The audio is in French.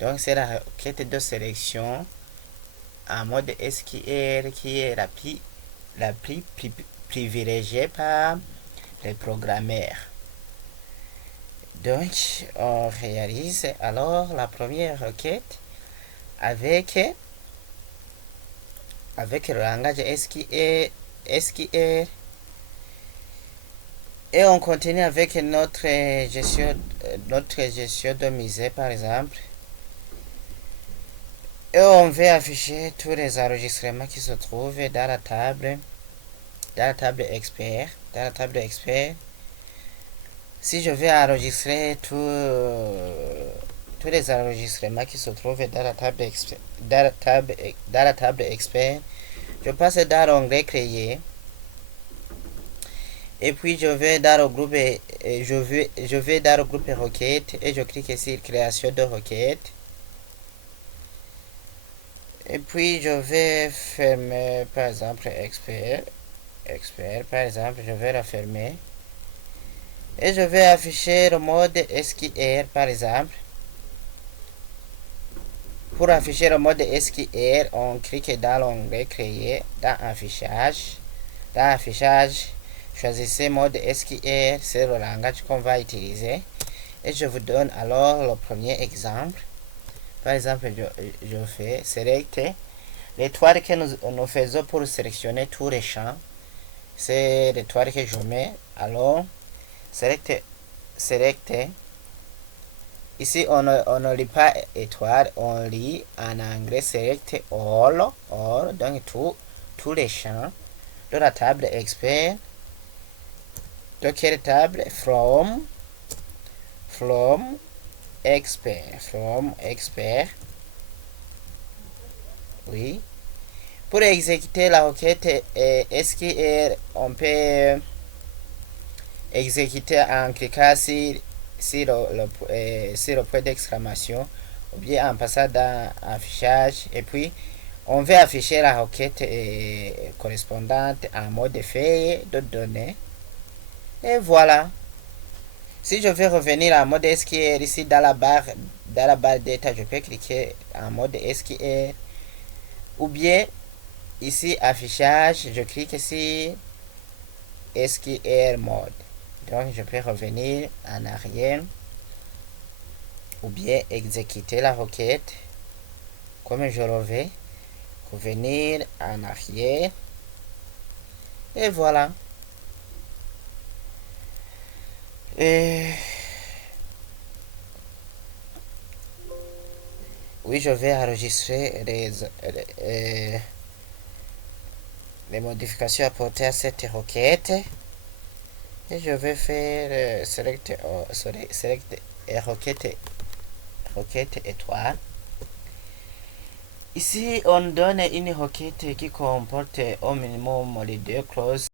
Donc c'est la requête de sélection en mode SQL qui est la plus privilégiée par les programmeurs. Donc on réalise alors la première requête avec le langage SQL et on continue avec notre gestion de misère par exemple. Et on va afficher tous les enregistrements qui se trouvent dans la table expert. Dans la table expert, si je vais enregistrer tous les enregistrements qui se trouvent dans la table expert, je passe dans l'onglet créer. Et puis je vais dans le groupe requête et je clique sur création de requête. Et puis je vais fermer par exemple expert par exemple, je vais la fermer et je vais afficher le mode SQL par exemple. Pour afficher le mode SQL, on clique dans l'onglet créer, dans affichage, choisissez mode SQL, c'est le langage qu'on va utiliser et je vous donne alors le premier exemple. Par exemple, je fais select l'étoile que nous faisons pour sélectionner tous les champs. C'est l'étoile que je mets. Alors, select. Ici, on ne lit pas étoile, on lit en anglais select all, donc tous les champs de la table expert. De quelle table? From expert. Oui. Pour exécuter la requête SQL, on peut exécuter en cliquant sur le point d'exclamation ou bien en passant dans affichage et puis on va afficher la requête correspondante en mode feuille de données et voilà. Si je veux revenir en mode SQL ici dans la barre d'état, je peux cliquer en mode SQL ou bien ici affichage, je clique sur SQL mode. Donc je peux revenir en arrière ou bien exécuter la requête comme je le vais, revenir en arrière et voilà. Et oui, je vais enregistrer les modifications apportées à cette requête et je vais faire select requête étoile. Ici on donne une requête qui comporte au minimum les deux clauses